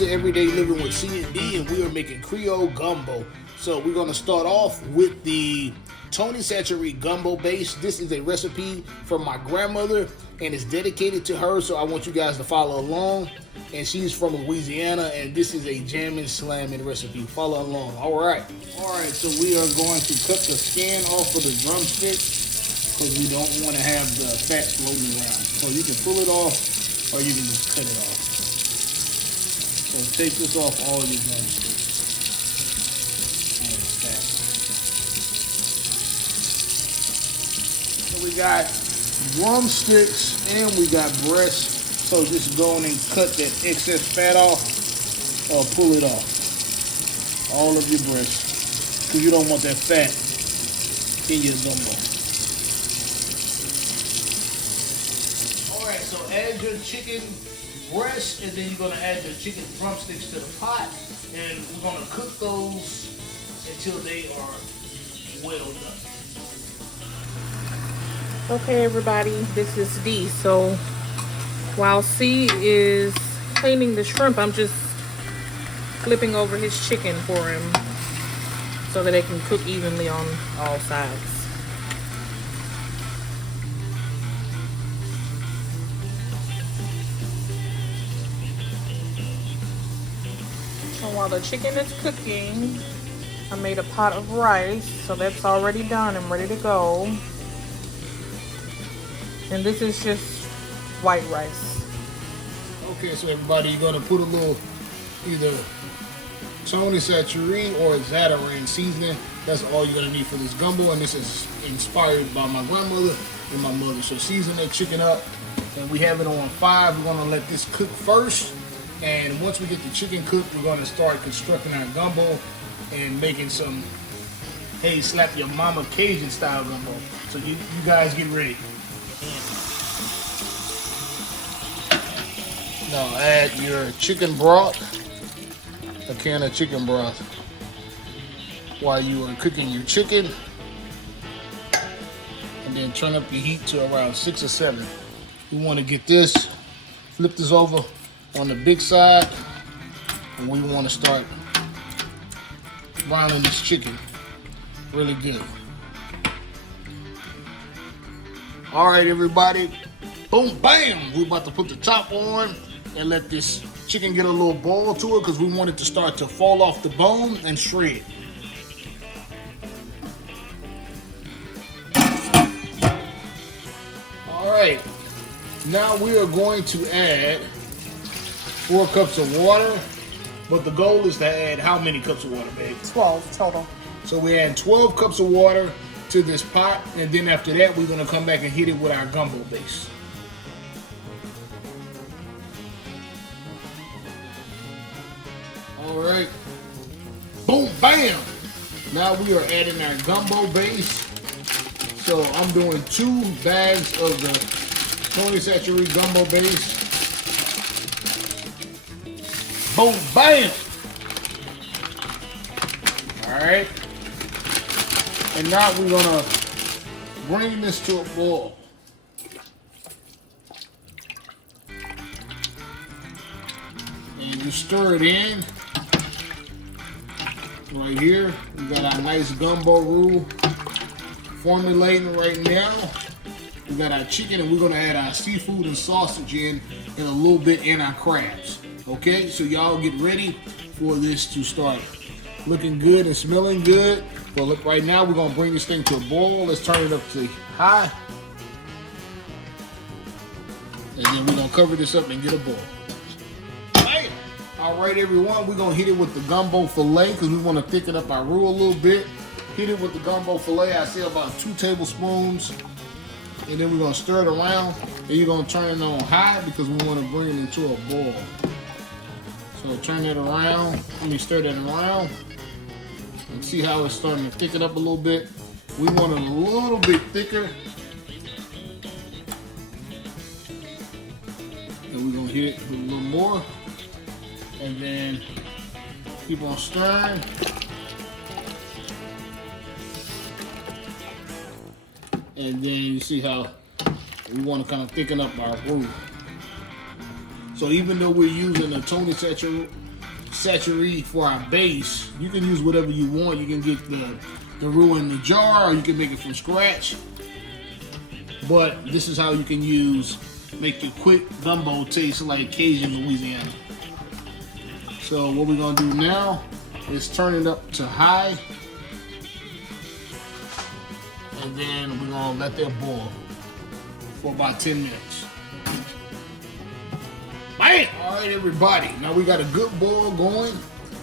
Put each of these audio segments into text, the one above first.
to Everyday Living with C&D, and we are making Creole Gumbo. So we're going to start off with the Chachere Gumbo base. This is a recipe from my grandmother, and it's dedicated to her, so I want you guys to follow along. And she's from Louisiana, and this is a jammin' slammin' recipe. Follow along. All right, so we are going to cut the skin off of the drumstick because we don't want to have the fat floating around. So you can pull it off, or you can just cut it off. So take this off all your drumsticks. So we got drumsticks and we got breast. So just go in and cut that excess fat off or pull it off. All of your breast, because you don't want that fat in your gumbo. Alright, so add your chicken breast, and then you're going to add your chicken drumsticks to the pot, and we're going to cook those until they are well done. Okay everybody, this is D. So while C is cleaning the shrimp, I'm just flipping over his chicken for him so that it can cook evenly on all sides. And while the chicken is cooking, I made a pot of rice, so that's already done and ready to go. And this is just white rice. Okay, so everybody, you're gonna put a little either Chachere or Zatarain seasoning. That's all you're gonna need for this gumbo, and this is inspired by my grandmother and my mother. So season that chicken up, and we have it on 5. We're gonna let this cook first, and once we get the chicken cooked, we're gonna start constructing our gumbo and making some, hey, slap your mama Cajun style gumbo. So you guys get ready. Now add your chicken broth, a can of chicken broth, while you are cooking your chicken, and then turn up your heat to around 6 or 7. We want to get this, flip this over on the big side, and we want to start browning this chicken really good. All right, everybody, boom, bam, we're about to put the top on and let this chicken get a little boil to it, because we want it to start to fall off the bone and shred. All right, now we are going to add 4 cups of water, but the goal is to add how many cups of water, babe? 12 total. So we add 12 cups of water to this pot, and then after that we're going to come back and hit it with our gumbo base. All right, boom, bam. Now we are adding our gumbo base. So I'm doing 2 bags of the Chachere gumbo base. Boom, bam. All right. And now we're gonna bring this to a boil. And you stir it in. Right here, we got our nice gumbo roux formulating right now. We got our chicken, and we're gonna add our seafood and sausage in a little bit, and our crabs. Okay, so y'all get ready for this to start looking good and smelling good. But look, right now we're gonna bring this thing to a boil. Let's turn it up to high. And then we're gonna cover this up and get a boil. Bam! All right, everyone, we're gonna hit it with the gumbo filé because we wanna thicken up our roux a little bit. Hit it with the gumbo filé, I say about 2 tablespoons. And then we're gonna stir it around, and you're gonna turn it on high because we wanna bring it into a boil. So turn that around, stir that around. And see how it's starting to thicken up a little bit. We want it a little bit thicker. And we're gonna hit it with a little more. And then keep on stirring. And then you see how we want to kind of thicken up our roux. So even though we're using a Chachere Chachere for our base. You can use whatever you want. You can get the roux in the jar, or you can make it from scratch. But this is how you can make your quick gumbo taste like Cajun Louisiana. So what we're gonna do now is turn it up to high, and then we're gonna let that boil for about 10 minutes. Bam! All right, everybody. Now we got a good boil going.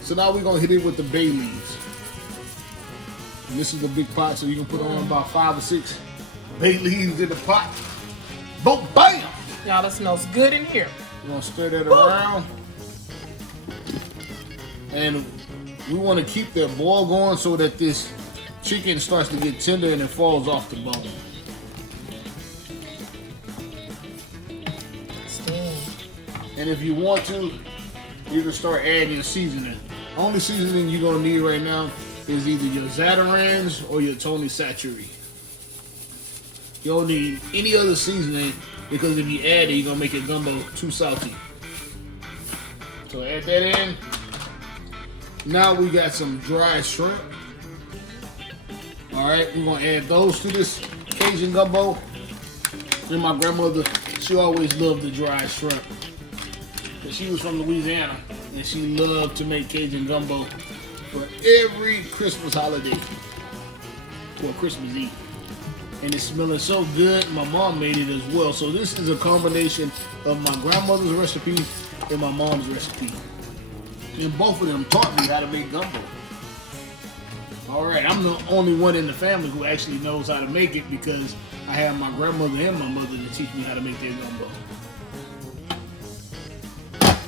So now we're gonna hit it with the bay leaves. And this is the big pot, so you can put on about 5 or 6 bay leaves in the pot. Boom! Bam! Y'all, that smells good in here. We're gonna stir that around. And we want to keep that boil going so that this chicken starts to get tender and it falls off the bone. And if you want to, you can start adding your seasoning. Only seasoning you're gonna need right now is either your Zatarains or your To Cook Cajun. You don't need any other seasoning, because if you add it, you're gonna make your gumbo too salty. So add that in. Now we got some dry shrimp. All right, we're gonna add those to this Cajun gumbo. And my grandmother, she always loved the dry shrimp. She was from Louisiana, and she loved to make Cajun gumbo for every Christmas holiday or Christmas Eve. And it's smelling so good. My mom made it as well. So this is a combination of my grandmother's recipe and my mom's recipe. And both of them taught me how to make gumbo. All right, I'm the only one in the family who actually knows how to make it, because I have my grandmother and my mother to teach me how to make their gumbo.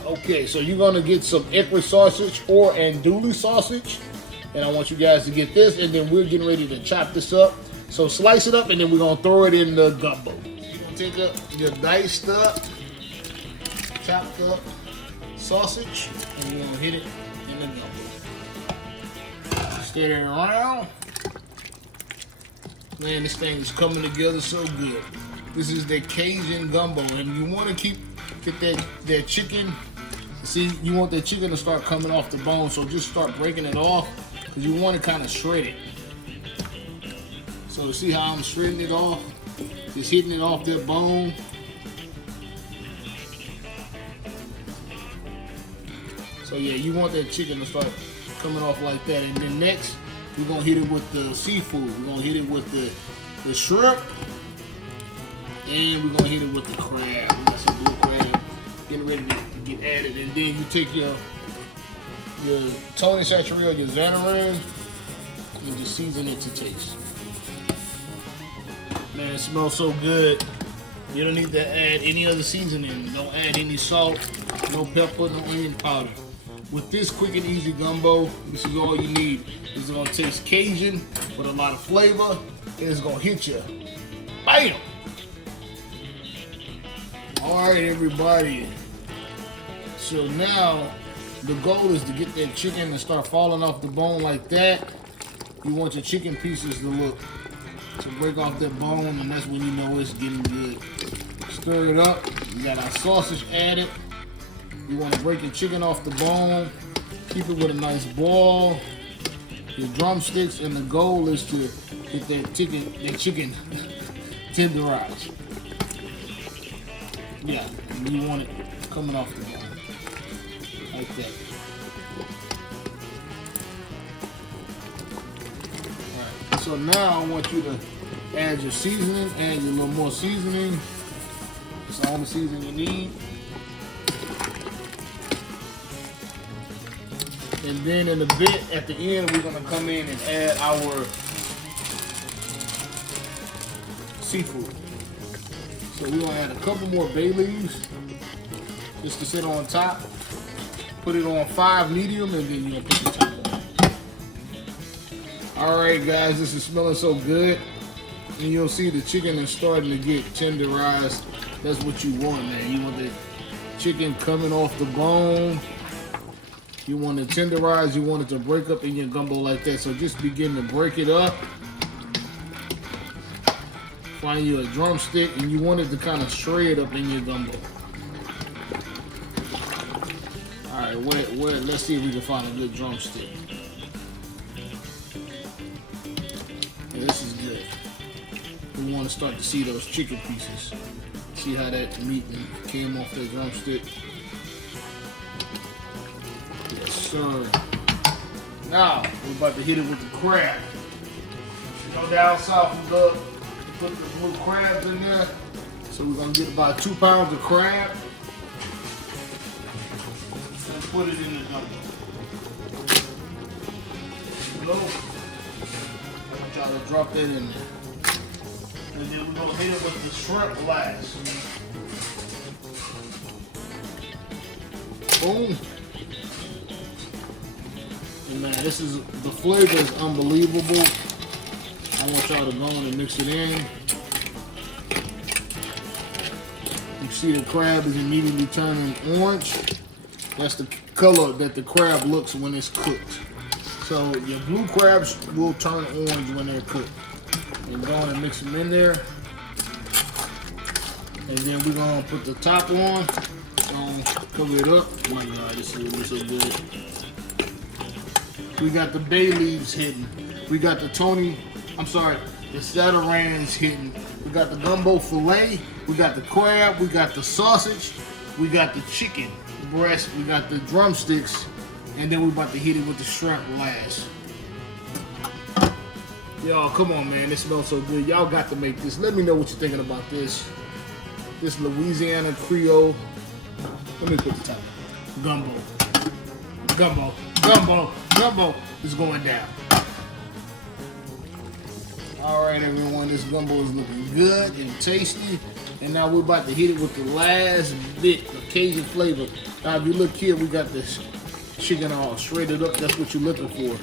Okay, so you're gonna get some Chachere sausage or Andouille sausage, and I want you guys to get this, and then we're getting ready to chop this up. So slice it up, and then we're gonna throw it in the gumbo. You're gonna take up your diced up, chopped up sausage, and you're gonna hit it in the gumbo. Stir it around. Man, this thing is coming together so good. This is the Cajun gumbo, and you want to get that chicken. See, you want that chicken to start coming off the bone, so just start breaking it off, because you want to kind of shred it. So see how I'm shredding it off? Just hitting it off that bone. So yeah, you want that chicken to start coming off like that. And then next, we're going to hit it with the seafood. We're going to hit it with the shrimp. And we're going to hit it with the crab. We got some blue crab getting ready to get added. And then you take your To Cook Cajun or your Zatarain and just season it to taste. Man, it smells so good. You don't need to add any other seasoning. Don't add any salt, no pepper, no onion powder. With this quick and easy gumbo, this is all you need. It's gonna taste Cajun with a lot of flavor, and it's gonna hit you. Bam! All right, everybody. So now, the goal is to get that chicken to start falling off the bone like that. You want your chicken pieces to break off that bone, and that's when you know it's getting good. Stir it up. We got our sausage added. You want to break your chicken off the bone. Keep it with a nice boil. Your drumsticks, and the goal is to get that chicken tenderized. Yeah, and you want it coming off the bone like that. So now I want you to add your seasoning, add your little more seasoning. It's all the seasoning you need. And then in a bit, at the end, we're gonna come in and add our seafood. So we're gonna add a couple more bay leaves just to sit on top. Put it on 5 medium, and then you're gonna put the top on. Alright guys, this is smelling so good. And you'll see the chicken is starting to get tenderized. That's what you want, man. You want the chicken coming off the bone. You want it tenderized, you want it to break up in your gumbo like that. So just begin to break it up. Find you a drumstick, and you want it to kind of shred up in your gumbo. All right, let's see if we can find a good drumstick. Yeah, this is good. We want to start to see those chicken pieces. See how that meat came off that drumstick. Yes, sir. Now, we're about to hit it with the crab. You know, down south we love to put the blue crabs in there. So we're going to get about 2 pounds of crab. And put it in the gumbo. I want y'all to drop that in there. And then we're going to hit it with the shrimp last. Boom. And man, the flavor is unbelievable. I want y'all to go on and mix it in. You see the crab is immediately turning orange. That's the color that the crab looks when it's cooked. So your blue crabs will turn orange when they're cooked. And go on and mix them in there. And then we're gonna put the top on. Cover it up. Oh my God, this is so good. We got the bay leaves hidden. We got the Zatarain's hidden. We got the gumbo filé. We got the crab. We got the sausage. We got the chicken breast. We got the drumsticks. And then we're about to hit it with the shrimp last. Y'all, come on, man. This smells so good. Y'all got to make this. Let me know what you're thinking about this. This Louisiana Creole. Let me put the top. Gumbo. Gumbo. Gumbo. Gumbo is going down. All right, everyone. This gumbo is looking good and tasty. And now we're about to hit it with the last bit of Cajun flavor. Now, if you look here, we got this chicken all shredded up. That's what you're looking for.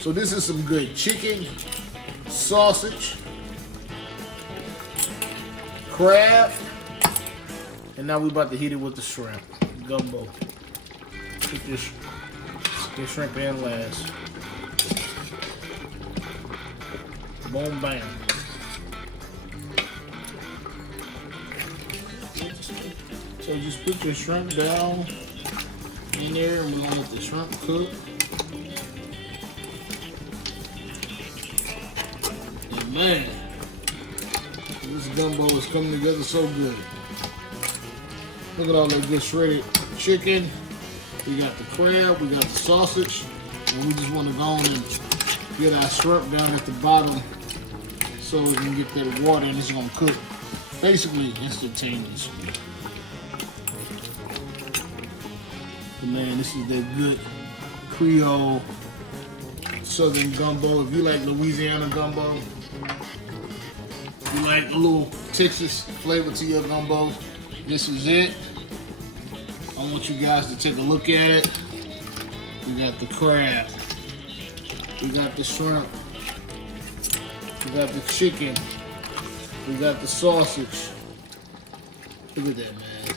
So this is some good chicken, sausage, crab, and now we're about to hit it with the shrimp gumbo. Put this shrimp in last. Boom, bam. So just put your shrimp down in there, and we're gonna let the shrimp cook. And man, this gumbo is coming together so good. Look at all that good shredded chicken. We got the crab, we got the sausage, and we just want to go on and get our shrimp down at the bottom so we can get that water, and it's gonna cook basically instantaneously. But man, this is that good Creole Southern gumbo. If you like Louisiana gumbo, if you like a little Texas flavor to your gumbo, this is it. I want you guys to take a look at it. We got the crab. We got the shrimp. We got the chicken. We got the sausage. Look at that, man.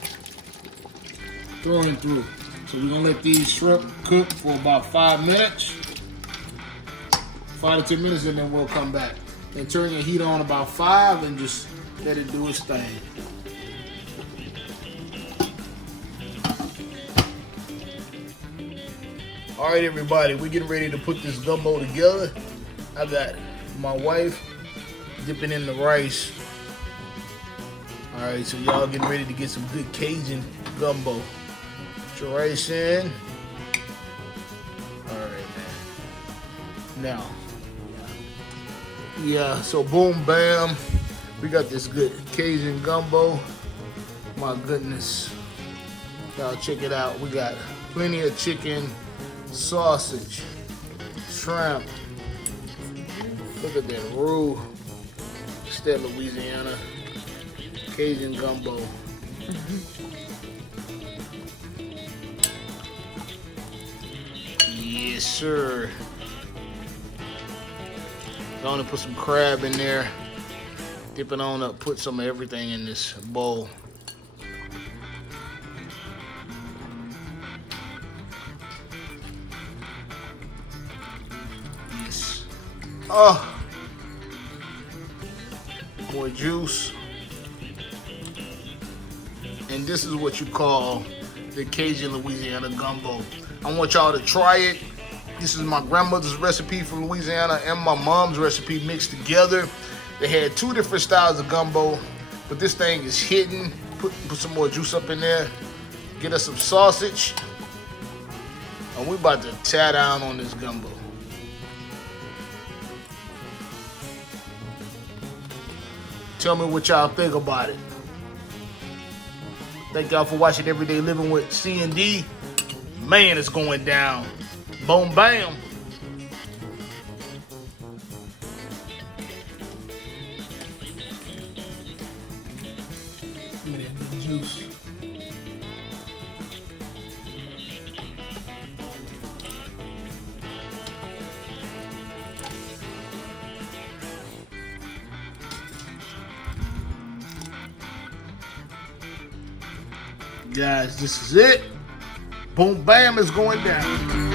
Through and through. So we're gonna let these shrimp cook for about 5 minutes. 5 to 10 minutes, and then we'll come back. And turn your heat on about 5 and just let it do its thing. All right, everybody, we're getting ready to put this gumbo together. I got my wife dipping in the rice. All right, so y'all getting ready to get some good Cajun gumbo. Put your rice in. All right, man. Now, yeah, so boom, bam. We got this good Cajun gumbo. My goodness. Y'all check it out. We got plenty of chicken, sausage, shrimp. Look at that roux. It's that Louisiana Cajun gumbo. Yes, sir. Gonna put some crab in there. Dip it on up. Put some of everything in this bowl. Yes. Oh. More juice. And this is what you call the Cajun Louisiana Gumbo. I want y'all to try it. This is my grandmother's recipe from Louisiana and my mom's recipe mixed together. They had two different styles of gumbo, but this thing is hitting. Put some more juice up in there. Get us some sausage. And we about to tear down on this gumbo. Tell me what y'all think about it. Thank y'all for watching Everyday Living with C&D. Man, it's going down. Boom, bam. Give me that juice. Guys, this is it. Boom, bam, is going down.